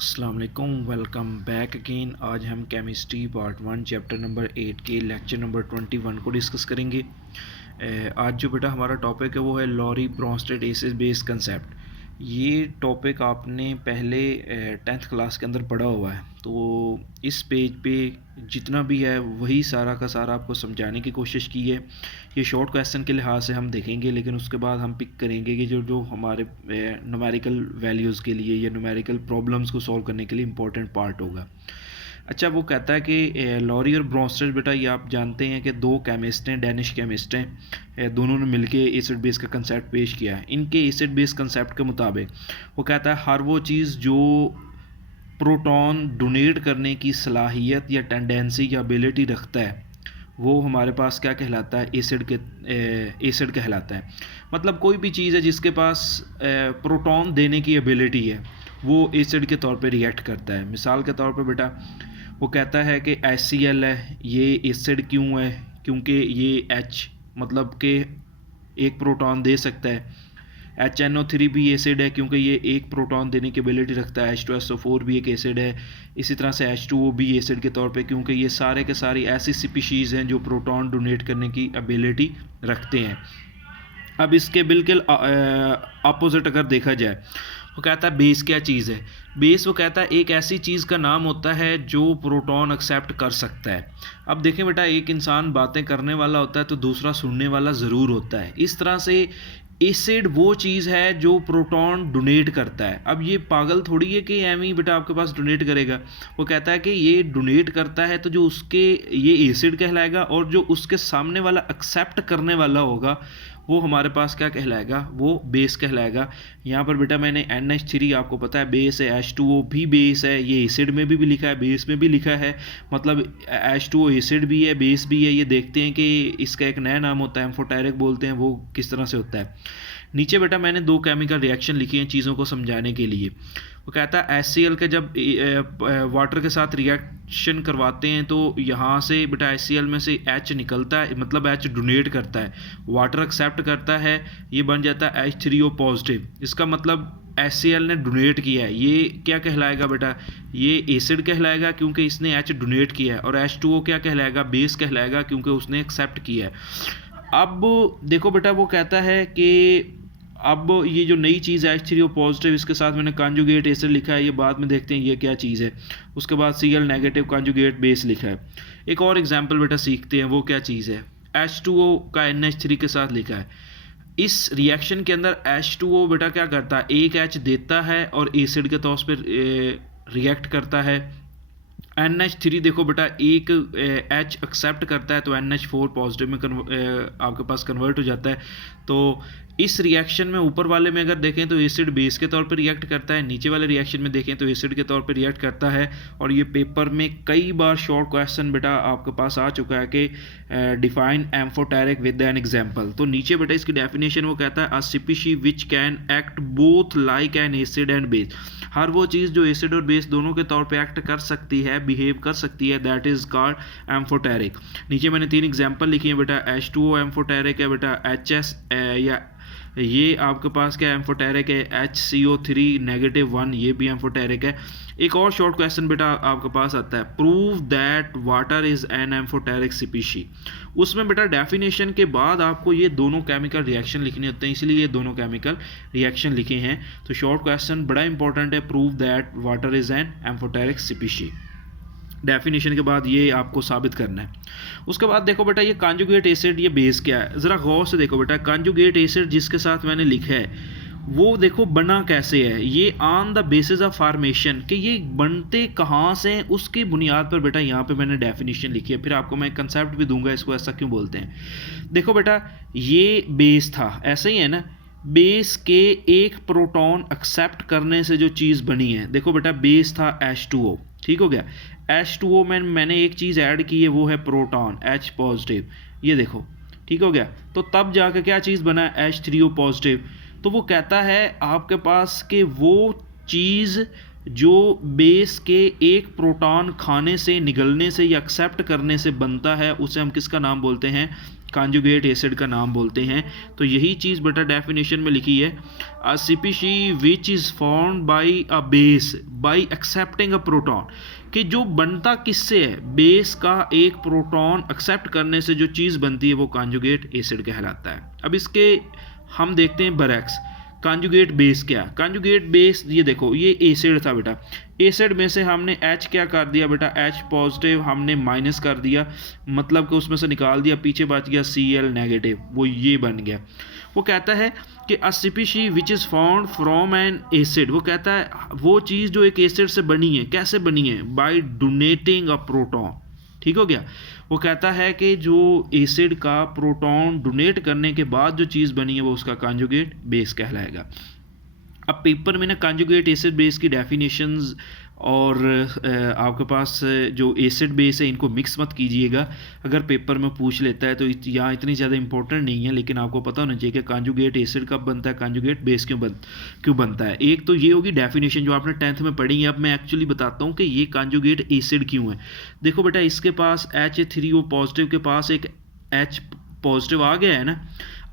अस्सलाम वालेकुम, welcome back again. आज हम केमिस्ट्री पार्ट 1 चैप्टर नंबर 8 के लेक्चर नंबर 21 को डिस्कस करेंगे। आज जो बेटा हमारा टॉपिक है वो है Lowry Bronsted acid base concept. ये टॉपिक आपने पहले 10th क्लास के अंदर पढ़ा हुआ है, तो इस पेज पे जितना भी है वही सारा का सारा आपको समझाने की कोशिश की है। ये शॉर्ट क्वेश्चन के लिहाज से हम देखेंगे, लेकिन उसके बाद हम पिक करेंगे कि जो जो हमारे न्यूमेरिकल वैल्यूज़ के लिए या न्यूमेरिकल प्रॉब्लम्स को सॉल्व करने के लिए इंपॉर्टेंट पार्ट होगा। अच्छा, वो कहता है कि लॉरी और ब्रोंस्टेड बेटा ये आप जानते हैं कि दो केमिस्ट हैं, डैनिश केमिस्ट हैं। दोनों ने मिलके एसिड बेस का कंसेप्ट पेश किया है। इनके एसिड बेस कंसेप्ट के मुताबिक वो कहता है हर वो चीज़ जो प्रोटॉन डोनेट करने की सलाहियत या टेंडेंसी या एबिलिटी रखता है वो हमारे पास क्या कहलाता है, एसिड कहलाता है। मतलब कोई भी चीज़ है जिसके पास प्रोटॉन देने की एबिलिटी है वो एसिड के तौर पे रिएक्ट करता है। मिसाल के तौर पे बेटा वो कहता है कि HCl है, ये एसिड क्यों है? क्योंकि ये H मतलब कि एक प्रोटॉन दे सकता है। HNO3 भी एसिड है क्योंकि ये एक प्रोटॉन देने की एबिलिटी रखता है। H2SO4 भी एक एसिड है। इसी तरह से H2O भी एसिड के तौर पे, क्योंकि ये सारे के सारी ऐसी स्पीशीज़ हैं जो प्रोटॉन डोनेट करने की एबिलिटी रखते हैं। अब इसके बिल्कुल अपोजिट अगर देखा जाए, वो कहता है बेस क्या चीज़ है। बेस वो कहता है एक ऐसी चीज़ का नाम होता है जो प्रोटॉन एक्सेप्ट कर सकता है। अब देखें बेटा, एक इंसान बातें करने वाला होता है तो दूसरा सुनने वाला ज़रूर होता है। इस तरह से एसिड वो चीज़ है जो प्रोटॉन डोनेट करता है। अब ये पागल थोड़ी है कि एम ही बेटा आपके पास डोनेट करेगा। वो कहता है कि ये डोनेट करता है तो जो उसके ये एसिड कहलाएगा, और जो उसके सामने वाला एक्सेप्ट करने वाला होगा वो हमारे पास क्या कहलाएगा, वो बेस कहलाएगा। यहाँ पर बेटा मैंने NH3 आपको पता है बेस है, H2O भी बेस है, ये एसिड में भी लिखा है, बेस में भी लिखा है। मतलब H2O एसिड भी है, बेस भी है। ये देखते हैं कि इसका एक नया नाम होता है, एम्फोटेरिक बोलते हैं, वो किस तरह से होता है। नीचे बेटा मैंने दो केमिकल रिएक्शन लिखी हैं चीज़ों को समझाने के लिए। वो कहता है HCl के जब वाटर के साथ रिएक्शन करवाते हैं तो यहाँ से बेटा HCl में से H निकलता है, मतलब H डोनेट करता है, वाटर एक्सेप्ट करता है, ये बन जाता है H3O पॉजिटिव। इसका मतलब HCl ने डोनेट किया है। ये क्या कहलाएगा बेटा, ये एसिड कहलाएगा क्योंकि इसने H डोनेट किया है। और H2O क्या कहलाएगा, बेस कहलाएगा क्योंकि उसने एक्सेप्ट किया है। अब देखो बेटा वो कहता है कि अब ये जो नई चीज़ है H3O पॉजिटिव, इसके साथ मैंने कॉन्जुगेट एसिड लिखा है, ये बाद में देखते हैं ये क्या चीज़ है। उसके बाद Cl नेगेटिव कॉन्जुगेट बेस लिखा है। एक और एग्जांपल बेटा सीखते हैं, वो क्या चीज़ है। H2O का NH3 के साथ लिखा है। इस रिएक्शन के अंदर H2O बेटा क्या करता है, एक H देता है और एसिड के तौर पर रिएक्ट करता है। NH3 देखो बेटा एक H एक्सेप्ट करता है तो NH4 पॉजिटिव में आपके पास कन्वर्ट हो जाता है। तो इस रिएक्शन में ऊपर वाले में अगर देखें तो एसिड बेस के तौर पर रिएक्ट करता है, नीचे वाले रिएक्शन में देखें तो एसिड के तौर पर रिएक्ट करता है। और ये पेपर में कई बार शॉर्ट क्वेश्चन बेटा आपके पास आ चुका है कि define amphoteric with an example. तो नीचे बेटा इसकी डेफिनेशन वो कहता है a species which can act both like an acid and base. हर वो चीज़ जो एसिड और बेस दोनों के तौर पे एक्ट कर सकती है, बिहेव कर सकती है, दैट इज़ कॉल्ड एम्फोटेरिक। नीचे मैंने 3 एग्जांपल लिखी हैं बेटा। H2O एम्फोटेरिक है बेटा, HS या ये आपके पास क्या एम्फोटेरिक है, HCO3 -1 ये भी एम्फोटेरिक है। एक और शॉर्ट क्वेश्चन बेटा आपके पास आता है, prove that water is an amphoteric species. उसमें बेटा डेफिनेशन के बाद आपको ये दोनों केमिकल रिएक्शन लिखने होते हैं, इसलिए ये दोनों केमिकल रिएक्शन लिखे हैं। तो शॉर्ट क्वेश्चन बड़ा इंपॉर्टेंट है, prove that water is an amphoteric species. Definition के बाद ये आपको साबित करना है। उसके बाद देखो बेटा ये कॉन्जुगेट एसिड, ये बेस क्या है, ज़रा गौर से देखो बेटा। कॉन्जुगेट एसिड जिसके साथ मैंने लिखा है वो देखो बना कैसे है, ये on the basis of formation, कि ये बनते कहाँ से हैं उसकी बुनियाद पर बेटा यहाँ पे मैंने डेफिनेशन लिखी है। फिर आपको मैं कंसेप्ट भी दूंगा इसको ऐसा क्यों बोलते हैं। देखो बेटा ये बेस था, ऐसा ही है ना, बेस के एक प्रोटॉन एक्सेप्ट करने से जो चीज़ बनी है। देखो बेटा बेस था H2O, ठीक हो गया। H2O में मैंने एक चीज़ ऐड की है, वो है प्रोटॉन H पॉजिटिव, ये देखो ठीक हो गया। तो तब जाके क्या चीज़ बना है, H3O पॉजिटिव। तो वो कहता है आपके पास कि वो चीज़ जो बेस के एक प्रोटॉन खाने से, निगलने से या एक्सेप्ट करने से बनता है उसे हम किसका नाम बोलते हैं, कॉन्जुगेट एसिड का नाम बोलते हैं। तो यही चीज़ बेटा डेफिनेशन में लिखी है, a CPC which is formed by a base by accepting a proton, कि जो बनता किससे है, बेस का एक प्रोटॉन एक्सेप्ट करने से जो चीज़ बनती है वो कॉन्जुगेट एसिड कहलाता है। अब इसके हम देखते हैं बरैक्स कॉन्जुगेट बेस क्या। कॉन्जुगेट बेस ये देखो, ये एसिड था बेटा, एसिड में से हमने H क्या कर दिया बेटा, H पॉजिटिव हमने माइनस कर दिया, मतलब कि उसमें से निकाल दिया, पीछे बच गया Cl नेगेटिव, वो ये बन गया। वो कहता है कि a CPC which is found from an acid, वो कहता है वो चीज़ जो एक एसिड से बनी है, कैसे बनी है, बाय डोनेटिंग अ प्रोटॉन। ठीक हो गया। वो कहता है कि जो एसिड का प्रोटॉन डोनेट करने के बाद जो चीज़ बनी है वो उसका कॉन्जुगेट बेस कहलाएगा। अब पेपर में ना कॉन्जुगेट एसिड बेस की डेफिनेशंस और आपके पास जो एसिड बेस है इनको मिक्स मत कीजिएगा, अगर पेपर में पूछ लेता है तो यहाँ इतनी ज़्यादा इंपॉर्टेंट नहीं है, लेकिन आपको पता होना चाहिए कि कॉन्जुगेट एसिड कब बनता है, कॉन्जुगेट बेस क्यों बनता है। एक तो ये होगी डेफिनेशन जो आपने 10th में पढ़ी है। अब मैं एक्चुअली बताता हूँ कि ये कॉन्जुगेट एसिड क्यों है। देखो बेटा, इसके पास H3O पॉजिटिव के पास एक H पॉजिटिव आ गया है ना,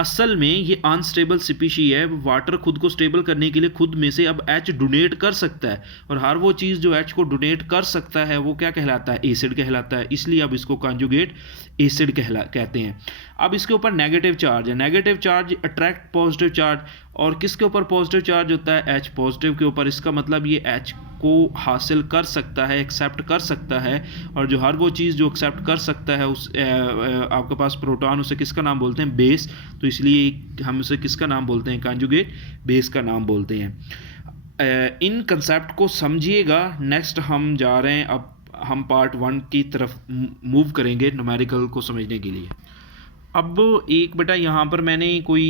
असल में ये अनस्टेबल स्पीशी है। वाटर खुद को स्टेबल करने के लिए खुद में से अब H डोनेट कर सकता है, और हर वो चीज़ जो H को डोनेट कर सकता है वो क्या कहलाता है, एसिड कहलाता है। इसलिए अब इसको कॉन्जुगेट एसिड कहते हैं। अब इसके ऊपर नेगेटिव चार्ज है, negative charge attract positive charge, और किसके ऊपर पॉजिटिव चार्ज होता है, H पॉजिटिव के ऊपर। इसका मतलब ये H को हासिल कर सकता है, एक्सेप्ट कर सकता है, और जो हर वो चीज़ जो एक्सेप्ट कर सकता है उस आपके पास प्रोटॉन, उसे किसका नाम बोलते हैं, बेस। तो इसलिए हम उसे किसका नाम बोलते हैं, कॉन्जुगेट बेस का नाम बोलते हैं। इन कंसेप्ट को समझिएगा। नेक्स्ट हम जा रहे हैं, अब हम पार्ट 1 की तरफ मूव करेंगे न्यूमेरिकल को समझने के लिए। अब एक बेटा यहाँ पर मैंने कोई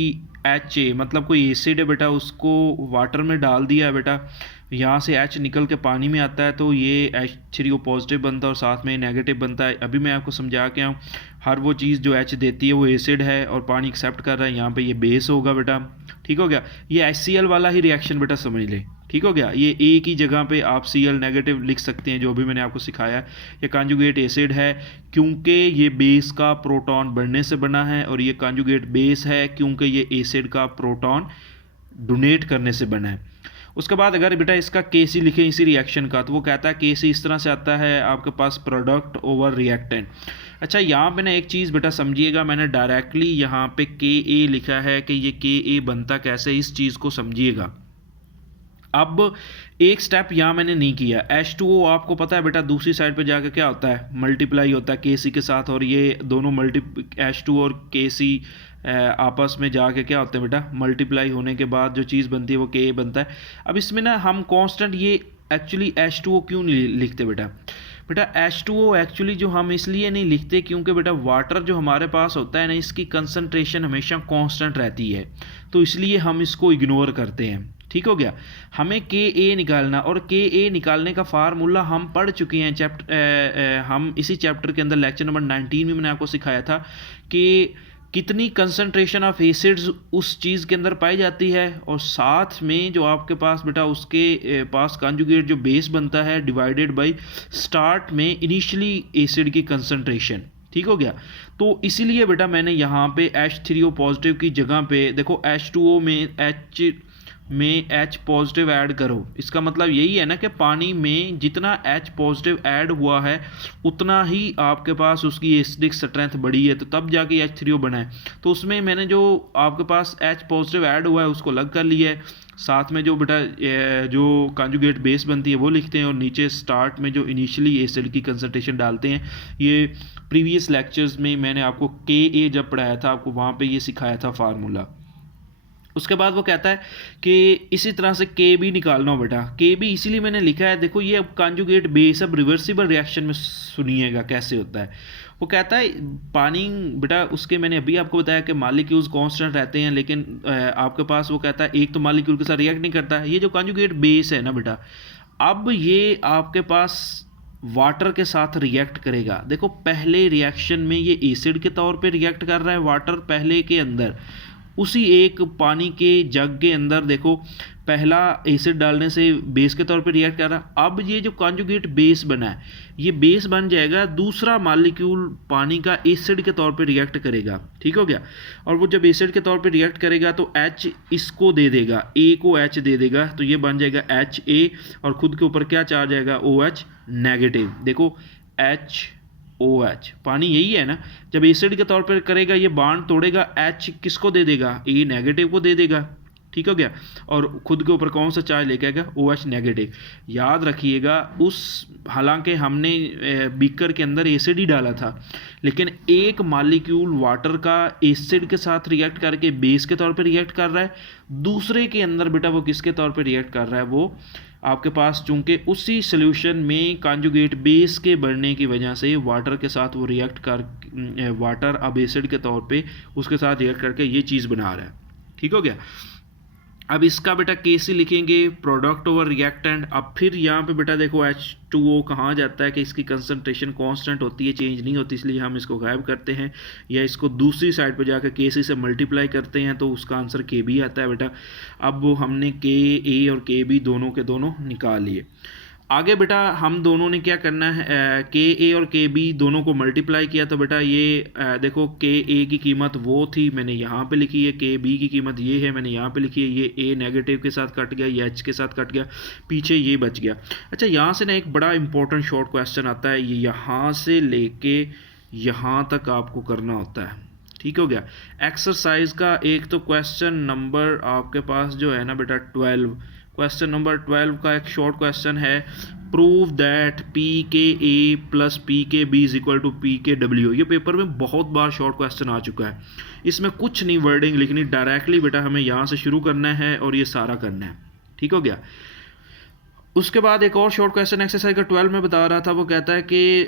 HA मतलब कोई एसिड है बेटा, उसको वाटर में डाल दिया है बेटा, यहाँ से H निकल के पानी में आता है तो ये H3O पॉजिटिव बनता है और साथ में नेगेटिव बनता है। अभी मैं आपको समझा के आऊँ, हर वो चीज़ जो H देती है वो एसिड है और पानी एक्सेप्ट कर रहा है, यहाँ पे ये बेस होगा बेटा। ठीक हो गया। ये HCl वाला ही रिएक्शन बेटा समझ ले। ठीक हो गया। ये एक ही जगह पे आप Cl नेगेटिव लिख सकते हैं, जो भी मैंने आपको सिखाया। ये कॉन्जुगेट एसिड है क्योंकि ये बेस का प्रोटॉन बढ़ने से बना है, और ये कॉन्जुगेट बेस है क्योंकि ये एसिड का प्रोटॉन डोनेट करने से बना है। उसके बाद अगर बेटा इसका केसी लिखें इसी रिएक्शन का, तो वो कहता है केसी इस तरह से आता है आपके पास प्रोडक्ट ओवर रिएक्टेंट। अच्छा, यहाँ पे ना एक चीज़ बेटा समझिएगा, मैंने डायरेक्टली यहाँ पे Ka लिखा है कि ये Ka बनता कैसे, इस चीज़ को समझिएगा। अब एक स्टेप यहाँ मैंने नहीं किया। H2O आपको पता है बेटा दूसरी साइड पे जाकर क्या होता है, मल्टीप्लाई होता है Kc के साथ, और ये दोनों H2 और Kc आपस में जाके क्या होते हैं बेटा, मल्टीप्लाई होने के बाद जो चीज़ बनती है वो Ka बनता है। अब इसमें ना हम कांस्टेंट ये एक्चुअली H2O क्यों नहीं लिखते बेटा, H2O एक्चुअली जो हम इसलिए नहीं लिखते क्योंकि बेटा वाटर जो हमारे पास होता है ना, इसकी कंसंट्रेशन हमेशा कांस्टेंट रहती है, तो इसलिए हम इसको इग्नोर करते हैं। ठीक हो गया। हमें Ka निकालना, और Ka निकालने का फार्मूला हम पढ़ चुके हैं हम इसी चैप्टर के अंदर लेक्चर नंबर 19 में मैंने आपको सिखाया था कि कितनी कंसंट्रेशन ऑफ एसिड्स उस चीज़ के अंदर पाई जाती है, और साथ में जो आपके पास बेटा उसके पास कॉन्जुगेट जो बेस बनता है डिवाइडेड बाय स्टार्ट में इनिशियली एसिड की कंसंट्रेशन। ठीक हो गया। तो इसीलिए बेटा मैंने यहाँ पे H3O पॉजिटिव की जगह पे देखो H2O में H पॉजिटिव ऐड करो। इसका मतलब यही है ना कि पानी में जितना H पॉजिटिव ऐड हुआ है उतना ही आपके पास उसकी एसिडिक स्ट्रेंथ बढ़ी है, तो तब जाके H3O बना है। तो उसमें मैंने जो आपके पास H पॉजिटिव ऐड हुआ है उसको अलग कर लिया है, साथ में जो बेटा जो कॉन्जुगेट बेस बनती है वो लिखते हैं, और नीचे स्टार्ट में जो इनिशियली एसिड की कंसंट्रेशन डालते हैं। ये प्रीवियस लेक्चर्स में मैंने आपको Ka जब पढ़ाया था आपको वहाँ पे ये सिखाया था फार्मूला। उसके बाद वो कहता है कि इसी तरह से Kb निकालना हो बेटा। Kb इसीलिए मैंने लिखा है, देखो ये अब कॉन्जुगेट बेस अब रिवर्सिबल रिएक्शन में सुनिएगा कैसे होता है। वो कहता है पानी बेटा उसके मैंने अभी आपको बताया कि मालिक्यूल्स कांस्टेंट रहते हैं, लेकिन आपके पास वो कहता है एक तो मालिक्यूल के साथ रिएक्ट नहीं करता है। ये जो कॉन्जुगेट बेस है ना बेटा, अब ये आपके पास वाटर के साथ रिएक्ट करेगा। देखो पहले रिएक्शन में ये एसिड के तौर पे रिएक्ट कर रहा है वाटर पहले के अंदर, उसी एक पानी के जग के अंदर देखो पहला एसिड डालने से बेस के तौर पे रिएक्ट कर रहा। अब ये जो कॉन्जुगेट बेस बना है ये बेस बन जाएगा, दूसरा मॉलिक्यूल पानी का एसिड के तौर पे रिएक्ट करेगा, ठीक हो गया। और वो जब एसिड के तौर पे रिएक्ट करेगा तो H इसको दे देगा, A को H दे देगा, तो ये बन जाएगा HA और खुद के ऊपर क्या चार्ज आएगा OH नेगेटिव। देखो HOH पानी यही है ना, जब एसिड के तौर पर करेगा ये बांड तोड़ेगा, H किसको दे देगा, A नेगेटिव को दे देगा, ठीक हो गया। और खुद के ऊपर कौन सा चार्ज लेके आएगा OH नेगेटिव। याद रखिएगा उस हालांकि हमने बीकर के अंदर एसिड ही डाला था, लेकिन एक मॉलिक्यूल वाटर का एसिड के साथ रिएक्ट करके बेस के तौर पे रिएक्ट कर रहा है, दूसरे के अंदर बेटा वो किसके तौर पे रिएक्ट कर रहा है, वो आपके पास चूंकि उसी सोल्यूशन में कॉन्जुगेट बेस के बढ़ने की वजह से वाटर के साथ वो रिएक्ट कर वाटर अब एसिड के तौर पे उसके साथ रिएक्ट करके ये चीज़ बना रहा है, ठीक हो गया। अब इसका बेटा केसी लिखेंगे प्रोडक्ट ओवर रिएक्टेंट। अब फिर यहाँ पे बेटा देखो H2O कहाँ जाता है कि इसकी कंसंट्रेशन कांस्टेंट होती है, चेंज नहीं होती, इसलिए हम इसको गायब करते हैं या इसको दूसरी साइड पे जाकर केसी से मल्टीप्लाई करते हैं तो उसका आंसर KB आता है बेटा। अब हमने KA और KB दोनों के दोनों निकाल लिए। आगे बेटा हम दोनों ने क्या करना है, KA और KB दोनों को मल्टीप्लाई किया तो बेटा ये देखो KA की कीमत वो थी मैंने यहाँ पे लिखी है, KB की कीमत ये है मैंने यहाँ पे लिखी है, ये A नेगेटिव के साथ कट गया, ये H के साथ कट गया, पीछे ये बच गया। अच्छा यहाँ से ना एक बड़ा इंपॉर्टेंट शॉर्ट क्वेश्चन आता है, ये यहाँ से लेके यहाँ तक आपको करना होता है, ठीक हो गया। एक्सरसाइज का एक तो क्वेश्चन नंबर आपके पास जो है ना बेटा 12, क्वेश्चन नंबर 12 का एक शॉर्ट क्वेश्चन है, prove that PKA plus PKB is equal to PKW। ये पेपर में बहुत बार शॉर्ट क्वेश्चन आ चुका है, इसमें कुछ नहीं वर्डिंग लिखनी, डायरेक्टली बेटा हमें यहाँ से शुरू करना है और ये सारा करना है, ठीक हो गया। उसके बाद एक और शॉर्ट क्वेश्चन एक्सरसाइज का 12 में बता रहा था, वो कहता है कि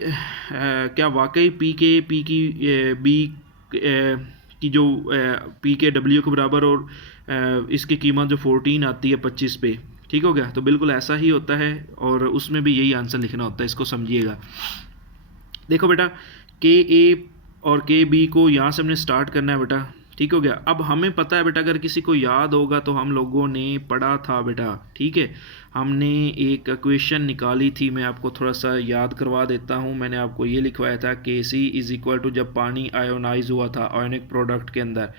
क्या वाकई PKB की जो PKW के बराबर और इसकी कीमत जो 14 आती है 25 पे, ठीक हो गया। तो बिल्कुल ऐसा ही होता है और उसमें भी यही आंसर लिखना होता है, इसको समझिएगा। देखो बेटा KA और KB को यहाँ से हमने स्टार्ट करना है बेटा, ठीक हो गया। अब हमें पता है बेटा, अगर किसी को याद होगा तो हम लोगों ने पढ़ा था बेटा, ठीक है, हमने एक इक्वेशन निकाली थी, मैं आपको थोड़ा सा याद करवा देता हूँ। मैंने आपको ये लिखवाया था KC इज इक्वल टू, जब पानी आयोनाइज हुआ था आयोनिक प्रोडक्ट के अंदर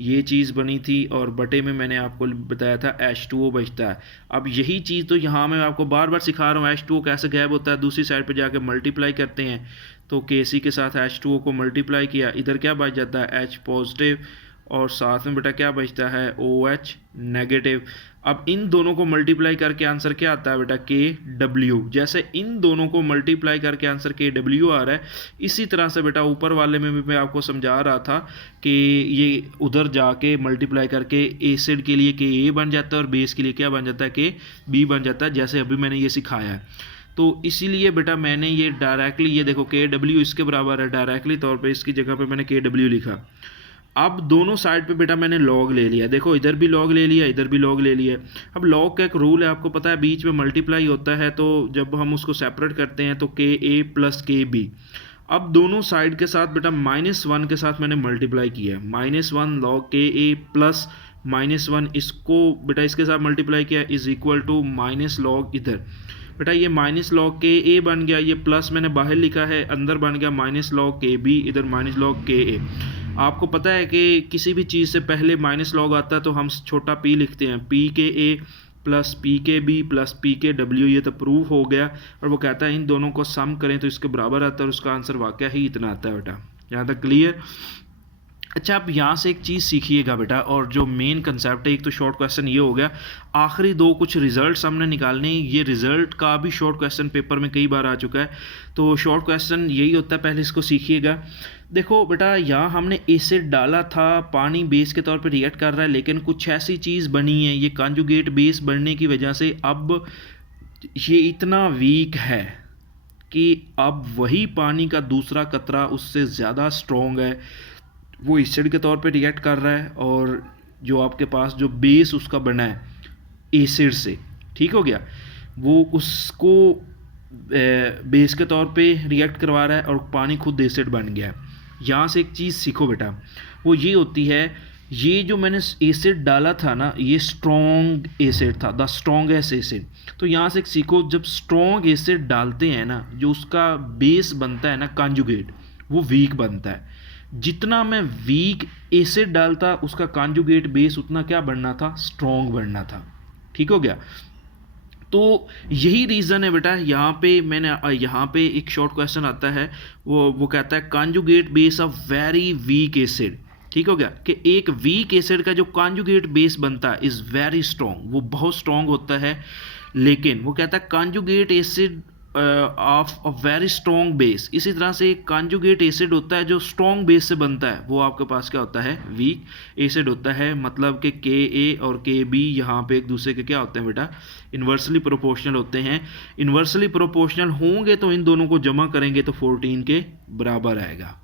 ये चीज़ बनी थी और बटे में मैंने आपको बताया था H2O बचता है। अब यही चीज़ तो यहाँ मैं आपको बार बार सिखा रहा हूँ, H2O कैसे गायब होता है, दूसरी साइड पे जाके मल्टीप्लाई करते हैं तो KC के साथ H2O को मल्टीप्लाई किया, इधर क्या बच जाता है H पॉजिटिव और साथ में बेटा क्या बचता है OH नेगेटिव। अब इन दोनों को मल्टीप्लाई करके आंसर क्या आता है बेटा KW। जैसे इन दोनों को मल्टीप्लाई करके आंसर KW आ रहा है, इसी तरह से बेटा ऊपर वाले में भी मैं आपको समझा रहा था कि ये उधर जाके मल्टीप्लाई करके एसिड के लिए KA बन जाता है और बेस के लिए क्या बन जाता है KB बन जाता है, जैसे अभी मैंने ये सिखाया है। तो इसीलिए बेटा मैंने ये डायरेक्टली, ये देखो KW इसके बराबर है, डायरेक्टली तौर पे इसकी जगह पे मैंने KW लिखा। अब दोनों साइड पे बेटा मैंने लॉग ले लिया, देखो इधर भी लॉग ले लिया, इधर भी लॉग ले लिया। अब लॉग का एक रूल है आपको पता है, बीच में मल्टीप्लाई होता है, तो जब हम उसको सेपरेट करते हैं तो KA प्लस KB। अब दोनों साइड के साथ बेटा -1 के साथ मैंने मल्टीप्लाई किया, -1 लॉग KA प्लस -1 इसको बेटा इसके साथ मल्टीप्लाई किया is equal to minus log, इधर बेटा ये माइनस लॉग KA बन गया, ये प्लस मैंने बाहर लिखा है, अंदर बन गया माइनस लॉग KB, इधर माइनस लॉग KA। आपको पता है कि किसी भी चीज़ से पहले माइनस लॉग आता है तो हम छोटा p लिखते हैं, PKA plus PKB plus PKW, ये तो प्रूफ हो गया। और वो कहता है इन दोनों को सम करें तो इसके बराबर आता है और उसका आंसर वाकई ही इतना आता है बेटा, यहाँ तक क्लियर। अच्छा आप यहाँ से एक चीज़ सीखिएगा बेटा, और जो मेन कंसेप्ट है, एक तो शॉर्ट क्वेश्चन ये हो गया, आखिरी दो कुछ रिजल्ट हमने निकालने, ये रिजल्ट का भी शॉर्ट क्वेश्चन पेपर में कई बार आ चुका है, तो शॉर्ट क्वेश्चन यही होता है, पहले इसको सीखिएगा। देखो बेटा यहाँ हमने एसिड डाला था, पानी बेस के तौर पे रिएक्ट कर रहा है, लेकिन कुछ ऐसी चीज़ बनी है, ये कॉन्जुगेट बेस बनने की वजह से अब ये इतना वीक है कि अब वही पानी का दूसरा कतरा उससे ज़्यादा स्ट्रॉन्ग है, वो एसिड के तौर पे रिएक्ट कर रहा है, और जो आपके पास जो बेस उसका बना है एसिड से, ठीक हो गया, वो उसको बेस के तौर पे रिएक्ट करवा रहा है और पानी खुद एसिड बन गया है। यहाँ से एक चीज़ सीखो बेटा, वो ये होती है, ये जो मैंने एसिड डाला था ना, ये स्ट्रॉन्ग एसिड था, द स्ट्रॉन्गेस्ट एसिड। तो यहाँ से सीखो, जब स्ट्रॉन्ग एसिड डालते हैं ना, जो उसका बेस बनता है ना कॉन्जुगेट, वो वीक बनता है। जितना मैं वीक एसिड डालता उसका कॉन्जुगेट बेस उतना क्या बनना था, स्ट्रॉन्ग बनना था। ठीक हो गया। तो यही रीज़न है बेटा, यहाँ पे एक शॉर्ट क्वेश्चन आता है, वो कहता है conjugate base of very weak acid. ठीक हो गया, कि एक वीक एसिड का जो कॉन्जुगेट बेस बनता है इज़ वेरी स्ट्रॉन्ग, वो बहुत स्ट्रॉन्ग होता है। लेकिन वो कहता है conjugate acid of a very strong base. इसी तरह से एक कॉन्जुगेट एसिड होता है जो स्ट्रॉन्ग बेस से बनता है, वो आपके पास क्या होता है, वीक एसिड होता है। मतलब कि Ka और Kb यहाँ पे एक दूसरे के क्या होते हैं बेटा, इन्वर्सली प्रोपोर्शनल होते हैं। इन्वर्सली प्रोपोर्शनल होंगे तो इन दोनों को जमा करेंगे तो 14 के बराबर आएगा।